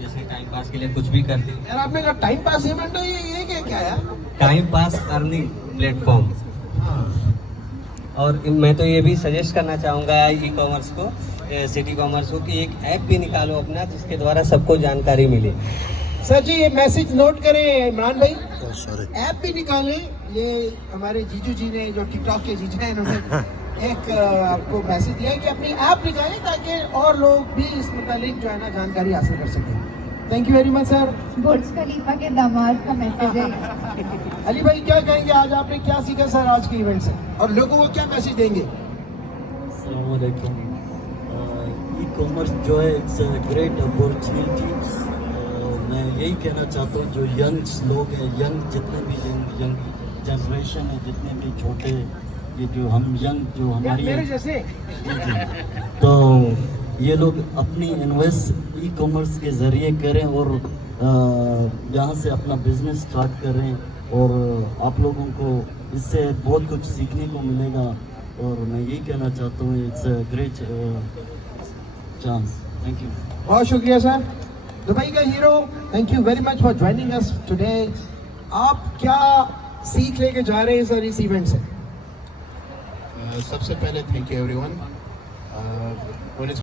जैसे time pass के लिए कुछ भी करते हैं। यार आपने कहा टाइम पास इवेंट है, ये क्या है? Time pass earning platform. और मैं तो ये भी सजेस्ट करना चाहूँगा ई कॉमर्स को, सिटी कॉमर्स को, कि एक ऐप भी निकालो अपना जिसके द्वारा सबको जानकारी मिले। सर जी ये मैसेज नोट करें इमरान भाई, ऐप भी निकालें। ये हमारे जीजू जी ने, जो टिकटॉक के जीजू हैं, इन्होंने एक आपको मैसेज दिया है कि अपनी ऐप निकालें ताकि और लोग भी इस मुतालिक जो है ना जानकारी हासिल कर सकें। Thank you very much sir. Burj Khalifa के दामाद का मैसेज है। अली भाई क्या कहेंगे, आज आपने क्या सीखा सर आज के इवेंट से, और लोगों को क्या मैसेज देंगे? अस्सलाम वालेकुम। ई कॉमर्स जो है इट्स अ ग्रेट अपॉर्चुनिटी। मैं यही कहना चाहता हूँ जो यंग्स लोग हैं, यंग जितने भी यंग जनरेशन है, जितने भी छोटे, ये जो हम यंग जो हमारी मेरे जैसे तो ये लोग अपनी इन्वेस्ट ई कॉमर्स के ज़रिए करें और यहाँ से अपना बिजनेस स्टार्ट करें, और आप लोगों को इससे बहुत कुछ सीखने को मिलेगा। और मैं यही कहना चाहता हूँ it's a great chance. Thank you. बहुत शुक्रिया सर। दुबई का hero, thank you very much for joining us today. आप क्या सीख लेके जा रहे हैं सर इस इवेंट से? सबसे पहले थैंक यू एवरीवन।